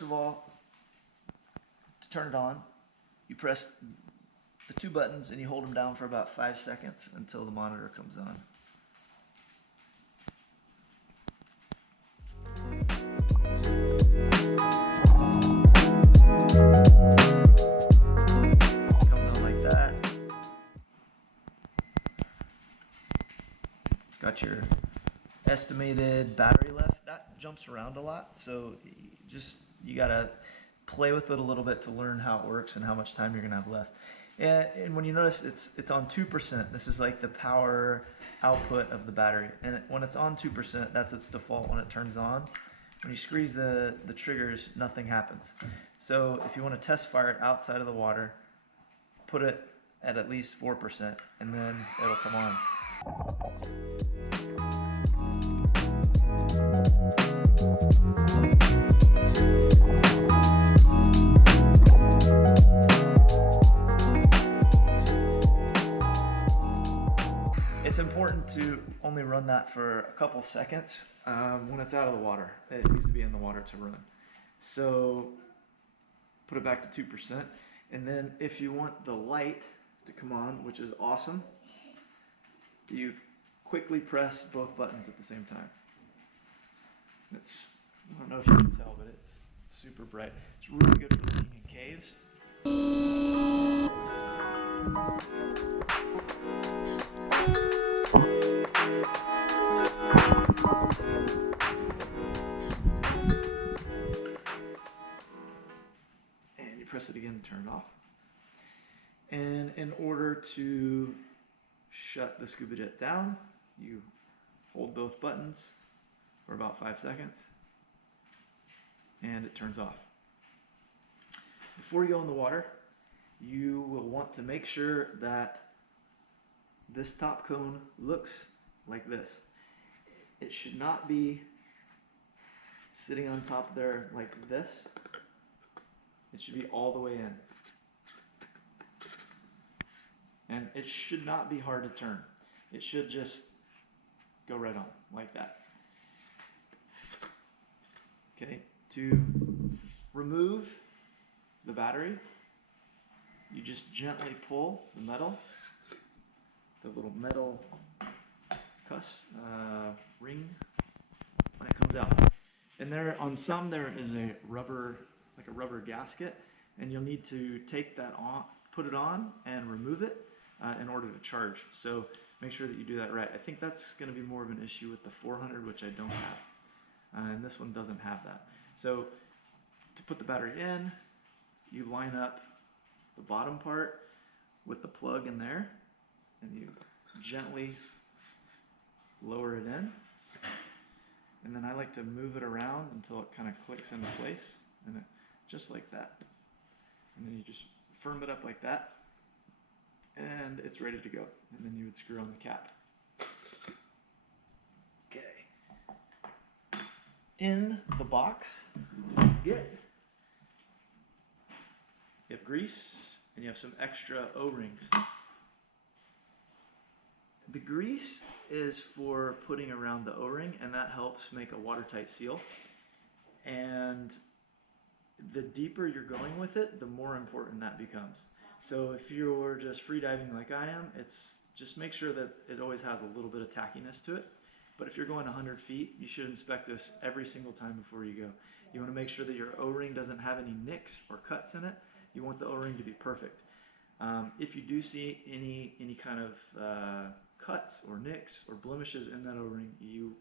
first of all, to turn it on, you press the two buttons and you hold them down for about 5 seconds until the monitor comes on. Comes on like that. It's got your estimated battery left. That jumps around a lot, so you gotta play with it a little bit to learn how it works and how much time you're gonna have left. And when you notice it's on 2%, this is like the power output of the battery. And when it's on 2%, that's its default when it turns on. When you squeeze the triggers, nothing happens. So if you want to test fire it outside of the water, put it at least 4%, and then it'll come on. It's important to only run that for a couple seconds when it's out of the water. It needs to be in the water to run. So put it back to 2%. And then if you want the light to come on, which is awesome, you quickly press both buttons at the same time. I don't know if you can tell, but it's super bright. It's really good for looking in caves. And you press it again to turn it off. And in order to shut the ScubaJet down, you hold both buttons for about 5 seconds and it turns off. Before you go in the water, you will want to make sure that this top cone looks like this. It should not be sitting on top there like this. It should be all the way in. And it should not be hard to turn. It should just go right on, like that. Okay, to remove the battery, you just gently pull the little metal ring when it comes out. And on some there is a rubber gasket, and you'll need to take that on, put it on, and remove it in order to charge. So make sure that you do that right. I think that's going to be more of an issue with the 400, which I don't have, and this one doesn't have that. So to put the battery in, you line up the bottom part with the plug in there, and you gently lower it in, and then I like to move it around until it kind of clicks into place, and just like that. And then you just firm it up like that, and it's ready to go. And then you would screw on the cap. Okay. In the box, you have grease, and you have some extra O-rings. The grease is for putting around the O-ring, and that helps make a watertight seal. And the deeper you're going with it, the more important that becomes. So if you're just free diving like I am, just make sure that it always has a little bit of tackiness to it. But if you're going 100 feet, you should inspect this every single time before you go. You want to make sure that your O-ring doesn't have any nicks or cuts in it. You want the O-ring to be perfect. If you do see any kind of cuts or nicks or blemishes in that O-ring, you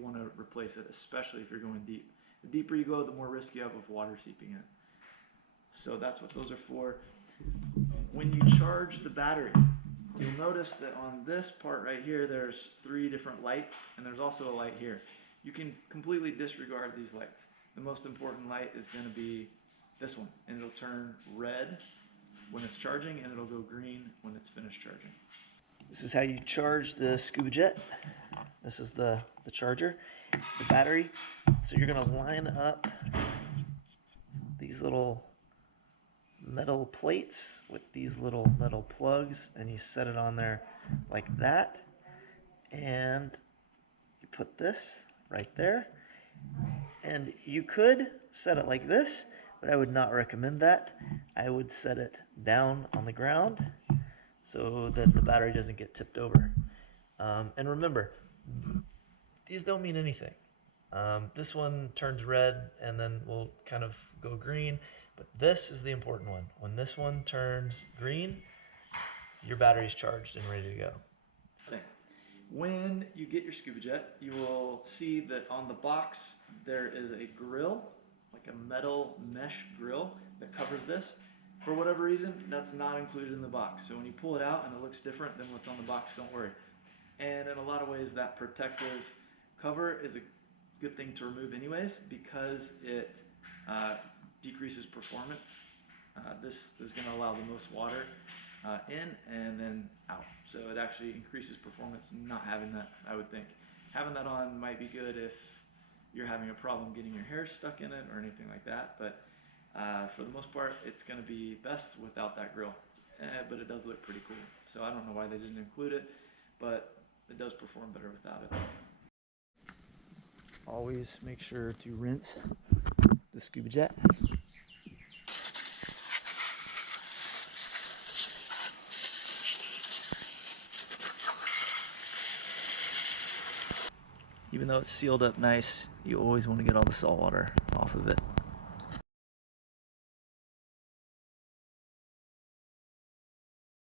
want to replace it, especially if you're going deep. The deeper you go, the more risk you have of water seeping in. So that's what those are for. When you charge the battery, you'll notice that on this part right here, there's 3 different lights, and there's also a light here. You can completely disregard these lights. The most important light is going to be this one, and it'll turn red when it's charging, and it'll go green when it's finished charging. This is how you charge the ScubaJet. This is the charger, the battery. So you're going to line up these little metal plates with these little metal plugs, and you set it on there like that, and you put this right there, And you could set it like this, but I would not recommend that. I would set it down on the ground so that the battery doesn't get tipped over. And remember, these don't mean anything. This one turns red and then will kind of go green, but this is the important one. When this one turns green, your battery is charged and ready to go. When you get your ScubaJet, you will see that on the box there is a grill, like a metal mesh grill that covers this. For whatever reason, that's not included in the box. So when you pull it out and it looks different than what's on the box, don't worry. And in a lot of ways, that protective cover is a good thing to remove anyways, because it decreases performance. This is going to allow the most water in and then out. So it actually increases performance not having that, I would think. Having that on might be good if you're having a problem getting your hair stuck in it or anything like that, but for the most part, it's going to be best without that grill. But it does look pretty cool. So I don't know why they didn't include it, but it does perform better without it. Always make sure to rinse the ScubaJet. Even though it's sealed up nice, you always want to get all the salt water off of it.